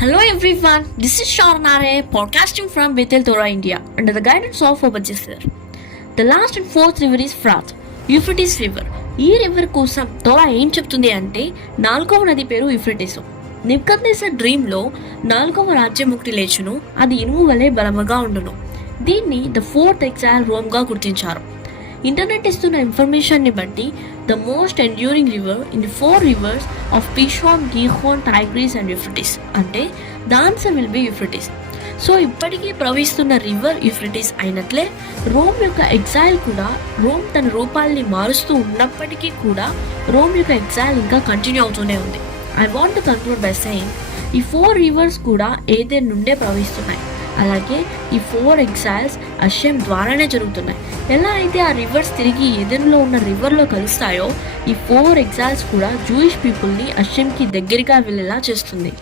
Hello everyone, this is Sharnare podcasting from Bethel Torah, India under the guidance of Obajisir. The last and fourth river is Frat, Euphrates River. ఈ river కోసం తోరా ఏం చెప్తుంది అంటే 4వ నది పేరు Euphrates. Nebuchadnezzar డ్రీమ్లో 4వ రాజ్యం ఒకటి లేచును, అది ఇనుము వలె బలముగా ఉండును. దీన్ని ద ఫోర్త్ ఎగ్జైల్ రోమ్గా గుర్తించారు. ఇంటర్నెట్ ఇస్తున్న ఇన్ఫర్మేషన్ని బట్టి the most enduring river in the 4 rivers of Pishon, Gihon, Tigris and Euphrates అంటే the answer will be Euphrates. So ఇప్పటికీ ప్రవహిస్తున్న రివర్ యూఫ్రటీస్ అయినట్లే రోమ్ యొక్క ఎగ్జైల్ కూడా, రోమ్ తన రూపాల్ని మారుస్తూ ఉన్నప్పటికీ కూడా రోమ్ యొక్క ఎగ్జైల్ ఇంకా కంటిన్యూ అవుతూనే ఉంది. I want to conclude by saying ఈ 4 rivers కూడా ఏదెన్ నుండే ప్రవహిస్తున్నాయి. అలాగే ఈ 4 ఎగ్జైల్స్ అషెం ద్వారానే జరుగుతున్నాయి. ఎలా అయితే ఆ రివర్స్ తిరిగి ఏదెన్లో ఉన్న రివర్లో కలుస్తాయో ఈ 4 ఎగ్జైల్స్ కూడా జూయిష్ పీపుల్ని అషెంకి దగ్గరగా వెళ్ళేలా చేస్తుంది.